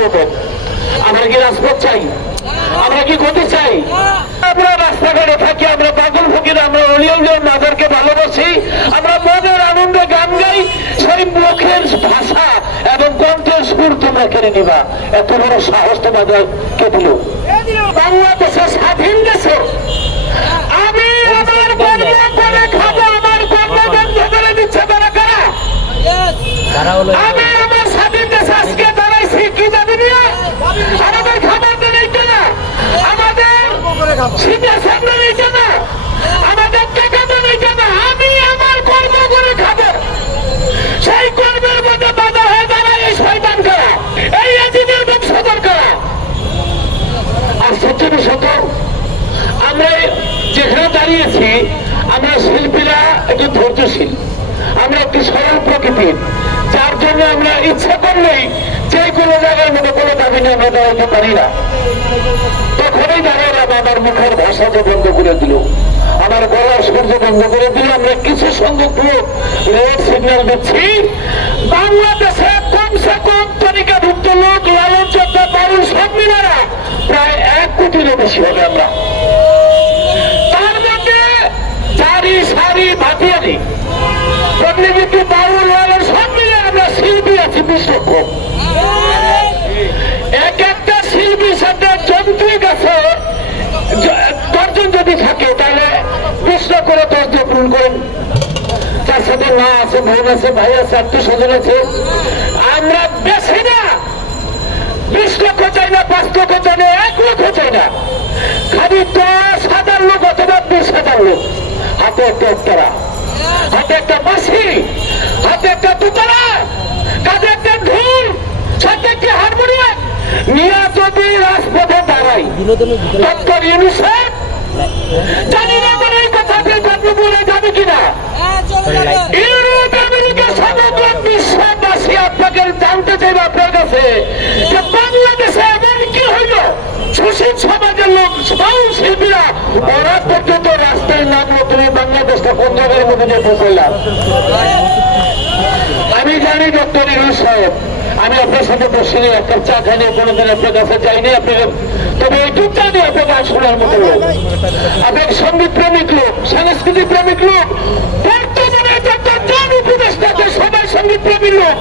প্রিয় বোন, আমরা কি রাজপথ চাই? আমরা কি গতি চাই? আমরা রাস্তাঘাটে থাকি, আমরা পাগল ফকির, আমরা অলিয়লের মাজারকে ভালোবাসি, আমরা মনের আনন্দে গান গাই, সেই মুখের ভাষা এবং কণ্ঠের সুর তোমরা কেড়ে নিবা। এত বড় সাহস তোমাদেরকে দিল বাংলাদেশের স্বাধীন দেশে। আমি আমার কর্ম করে খাবো, আমার কর্ম বন্ধ করে দিচ্ছে তারা কারা? আমি আমার স্বাধীন দেশে আজকে দাঁড়াইছি কি জানি না, আমাদের খাবার তো নেই না, আমাদের শীতের সামনে নেই না, আমাদের টাকা তো নেই না, আমি আমার কর্ম করে খাবো। সেই কর্মের মধ্যে বাধা হয়ে দাঁড়ায় এই শয়তান কারা, এই আজিদের বংশধর কারা। আর সত্যি সত্য আমরা যেখানে দাঁড়িয়েছি, আমরা শিল্পীরা একটু ধৈর্যশীল, আমরা একটু সরল প্রকৃতির, যার জন্য আমরা ইচ্ছা করলেই যে কোনো জায়গার মধ্যে কোনো দাবি নিয়ে আমরা দাঁড়াতে পারি না। তখনই দাঁড়ালাম, আমার মুখের ভাষা যে বন্ধ করে দিল, আমার গলার সূর্য বন্ধ করে দিল। আমরা কিছু সংখ্যক লোক রেড সিগন্যাল দিচ্ছি। বাংলাদেশে কমসে কম তালিকাভুক্ত লোক লালন চন্দ্র বাবুল সব মিলারা প্রায় 1 কোটিরও বেশি হবে। আমরা তার মধ্যে চারি সারি ভাটিয়ালি প্রতিনিধি বাউল লালন সব মিলে আমরা শিল্পী আছি 20 লক্ষ। এক একটা শিল্পীর সাথে যন্ত্রিক আছে 10 জন যদি থাকে, তাহলে 20 লক্ষ করে 10 জন পূরণ করেন। তার সাথে মা আছে, বোন আছে, ভাই আছে, আত্মীয় স্বজন আছে। আমরা বেশি না 20 লক্ষ চাই না, 5 লক্ষ চাই না, 1 লক্ষ চাই না, খালি 10,000 লোক অথবা 20,000 লোক, হাতে একটা একতারা, হাতে একটা বাঁশি, হাতে একটা দুতলা, কাঁধে একটা ঢোল, সাথে একটা হারমোনিয়াম নিয়ে যদি রাজপথে দাঁড়াই, ডক্টর ইউনুসেফ জানি না আমার এই কথাকে গল্প বলে যাবে কিনা। ইউরোপ আমেরিকা সমগ্র বিশ্ববাসী আপনাকে জানতে চাইবে আপনার কাছে যে বাংলাদেশে এমন কি হইল, সুশীল সমাজের লোক বাউল শিল্পীরা ওরা পর্যন্ত রাস্তায় নামলো, তুমি বাংলাদেশটা কোন জায়গার মধ্যে নিয়ে পৌঁছলাম। আমি জানি ডক্টর ইউনুস সাহেব, আমি আপনার সাথে বসিনি, একটা চা খাইনি, কোনোদিন আপনার কাছে যাইনি আপনাকে, তবে এইটুক জানি আপনার গান শোনার মতো লোক, আপনি সঙ্গীত প্রেমিক লোক, সাংস্কৃতিক প্রেমিক লোক, বর্তমানে যতজন উপদেষ্টাতে সবাই সঙ্গীত প্রেমিক লোক,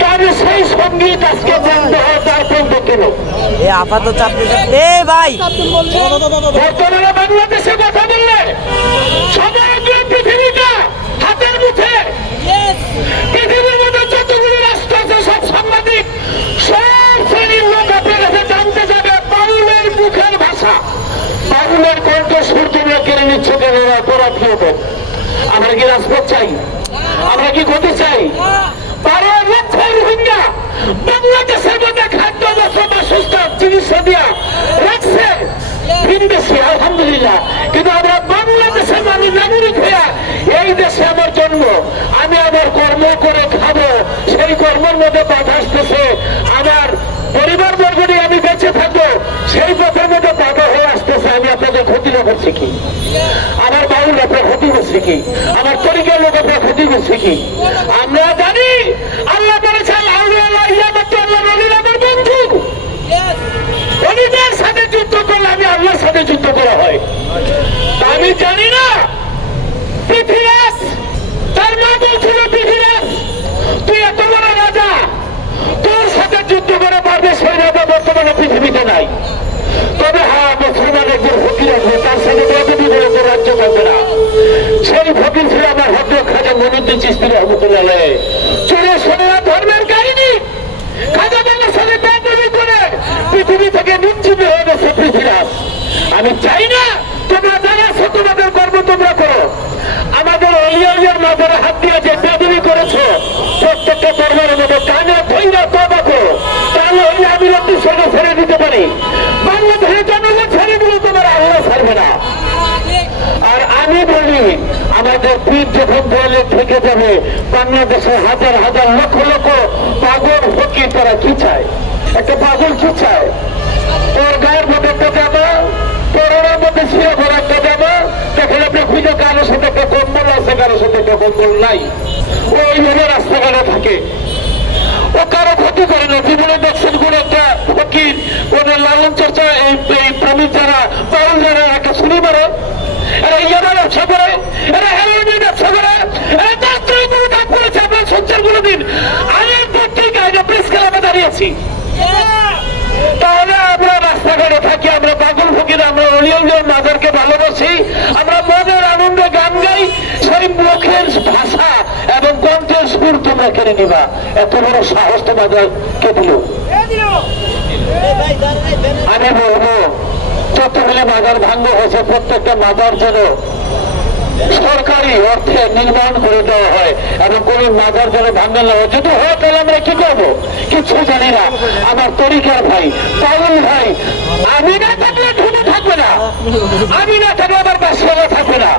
তাহলে সেই সঙ্গীত আজকে বন্ধ হয় তার পর্যন্ত কেন আপাতত ভাই বর্তমানে বাংলাদেশে কথা বললে সমগ্র পৃথিবীটা হাতের মুঠে। পৃথিবীর মধ্যে যতগুলো রাষ্ট্র আছে সব সাংবাদিক, সব শ্রেণীর লোক আপনার কাছে জানতে যাবে বাউলের মুখের ভাষা, বাউলের কণ্ঠ সুর তোমরা কেড়ে নিচ্ছ কেন? প্রিয় বোন, আমরা কি রাজপথ চাই? আমরা কি গতি চাই? 12 লক্ষ রোহিঙ্গা বাংলাদেশের মধ্যে খাদ্য বস্ত্র বাসস্থান চিকিৎসা দিয়া রাখছে ভিনদেশে, আলহামদুলিল্লাহ। কিন্তু আমরা বাংলাদেশের নাগরিক হইয়া এই দেশে আমার জন্ম, আমি আমার কর্ম করে খাবো, সেই কর্মের মধ্যে বাধা আসতেছে। আমার পরিবার বর্গ নিয়ে আমি বেঁচে থাকবো, সেই পথের মধ্যে বাধা হয়ে আসতেছে। আমি আপনাদের ক্ষতি না করছি কি? আমার বাউল আপনার ক্ষতি করছে কি? আমার তরিকার লোক আপনার ক্ষতি করছে কি? আমরা জানি আল্লাহ বলেছেন আল্লাহ আমার বন্ধু, অলিদের সাথে যুদ্ধ করলে আমি আল্লাহর সাথে যুদ্ধ করা হয়। আমি জানি না পৃথিবীরাজ, তার মা বলছিল পৃথিবীরাজ তুই এত বড় রাজা, তোর সাথে যুদ্ধ করে পারবে সেই রাজা বর্তমানে পৃথিবীতে নাই। তবে হ্যাঁ, মুসলমান একজন ফকির আসবে, তার সাথে প্রতিনিধি বলে তো রাজ্য করবে না। সেই ফকির ছিল আমার হজরত খাজা মঈনুদ্দিন চিশতি রহমতুল্লাহ আলাইহি। চুরে সোনা ধর্মের কাহিনী খাজা বাবার সাথে প্রতিনিধি করে পৃথিবী থেকে নিশ্চিত হয়ে গেছে পৃথিবীরাজ। আমি চাই না তোমরা যারা আছো তোমাদের কর্ম তোমরা করো, আমাদের অলিয়ার মাজারে হাত দিয়ে যে বেদবি করেছো প্রত্যেকটা কর্মের মধ্যে কানে ধৈর্য তওবা করো, তাহলে ওই আমি লোকটি সঙ্গে ছেড়ে দিতে পারি। বাংলাদেশের জনগণ ছেড়ে দিলে তোমার আল্লাহ ছাড়বে না। আর আমি বলি আমাদের পীর যখন দেয়ালে থেকে যাবে, বাংলাদেশের হাজার হাজার লক্ষ লক্ষ পাগল ফকির তারা কি চায়? একটা পাগল কি চায়? ওর গায়ের মধ্যে একটা জামা, পরের মধ্যে ছিঁড়ে ভরা একটা জামা, দেখেন আপনি খুঁজে কারোর সাথে একটা কম্বল আছে, কারোর সাথে একটা কম্বল নাই, ওইভাবে রাস্তাঘাটে থাকে। কারো ক্ষতি করে না। জীবনে দেখছেন কোন একটা ফকির কোন লালন চর্চা এই প্রেমিক যারা পাউল যারা একটা শুনি মারে, এরা ইয়াবা ব্যবসা করে, এরা হেরোইনের ব্যবসা করে, এরা ডাক্তারি কোনো কাজ করেছে। আপনার সঞ্চার কোনো দিন আগের পত্রিকায় প্রেস ক্লাবে দাঁড়িয়েছি। তাহলে আমরা রাস্তাঘাটে থাকি, আমরা পাগল ফকির, আমরা অলিয়লের মাজারকে ভালোবাসি, আমরা মনের আনন্দে গান গাই, সেই মুখের ভাষা এবং কণ্ঠের সুর তোমরা কেড়ে নিবা। এত বড় সাহস তোমাদেরকে দিল। আমি বলবো যতগুলি মাজার ভাঙ্গ হয়েছে প্রত্যেকটা মাজার যেন সরকারি অর্থে নির্মাণ করে দেওয়া হয় এবং কোন মাজার যেন ভাঙ্গা না হয়। যদি হয় তাহলে আমরা কি করবো কিছু জানি না। আমার তরিকার ভাই, পাউল ভাই, আমি না থাকলে ধুনে থাকবে না, আমি না থাকলে আমার বাসা থাকবে না।